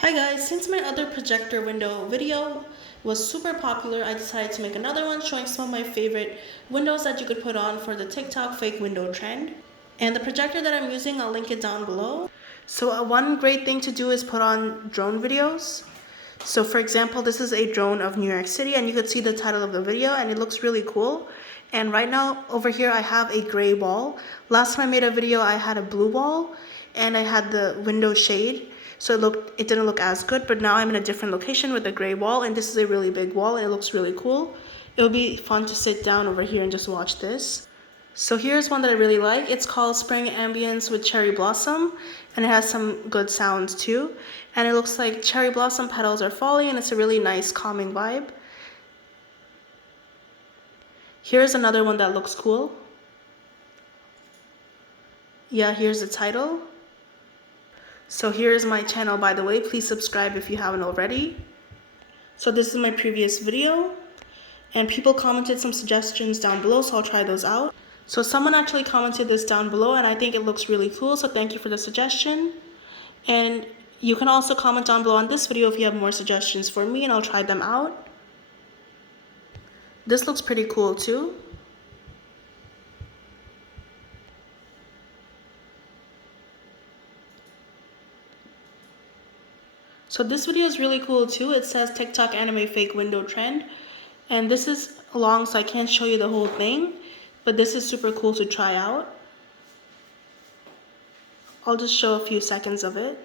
Hi guys, since my other projector window video was super popular, I decided to make another one showing some of my favorite windows that you could put on for the TikTok fake window trend. And the projector that I'm using, I'll link it down below. So one great thing to do is put on drone videos. So for example, this is a drone of New York City and you could see the title of the video and it looks really cool. And right now over here I have a gray wall. Last time I made a video I had a blue wall and I had the window shade. So it didn't look as good, but now I'm in a different location with a gray wall and this is a really big wall and it looks really cool. It would be fun to sit down over here and just watch this. So here's one that I really like. It's called Spring Ambience with Cherry Blossom and it has some good sounds too. And it looks like cherry blossom petals are falling and it's a really nice calming vibe. Here's another one that looks cool. Yeah, here's the title. So here's my channel, by the way. Please subscribe if you haven't already. So this is my previous video and people commented some suggestions down below, so I'll try those out. So someone actually commented this down below and I think it looks really cool, so thank you for the suggestion. And you can also comment down below on this video if you have more suggestions for me and I'll try them out. This looks pretty cool too. So this video is really cool too. It says TikTok anime fake window trend. And this is long, so I can't show you the whole thing. But this is super cool to try out. I'll just show a few seconds of it.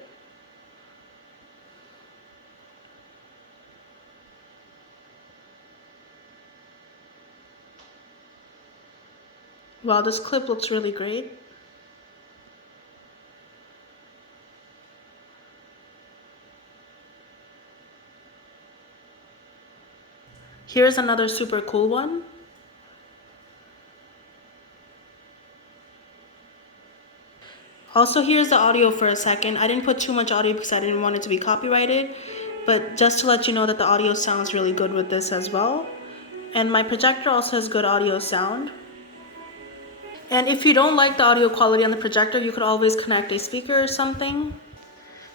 Wow, this clip looks really great. Here's another super cool one. Also, here's the audio for a second. I didn't put too much audio because I didn't want it to be copyrighted, but just to let you know that the audio sounds really good with this as well. And my projector also has good audio sound. And if you don't like the audio quality on the projector, you could always connect a speaker or something.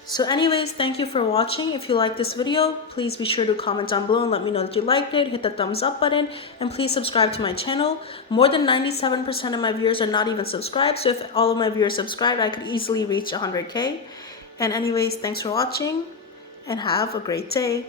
So anyways, thank you for watching. If you like this video, please be sure to comment down below and let me know that you liked it. Hit the thumbs up button and please subscribe to my channel. More than 97% of my viewers are not even subscribed. So if all of my viewers subscribed, I could easily reach 100K. And anyways, thanks for watching and have a great day.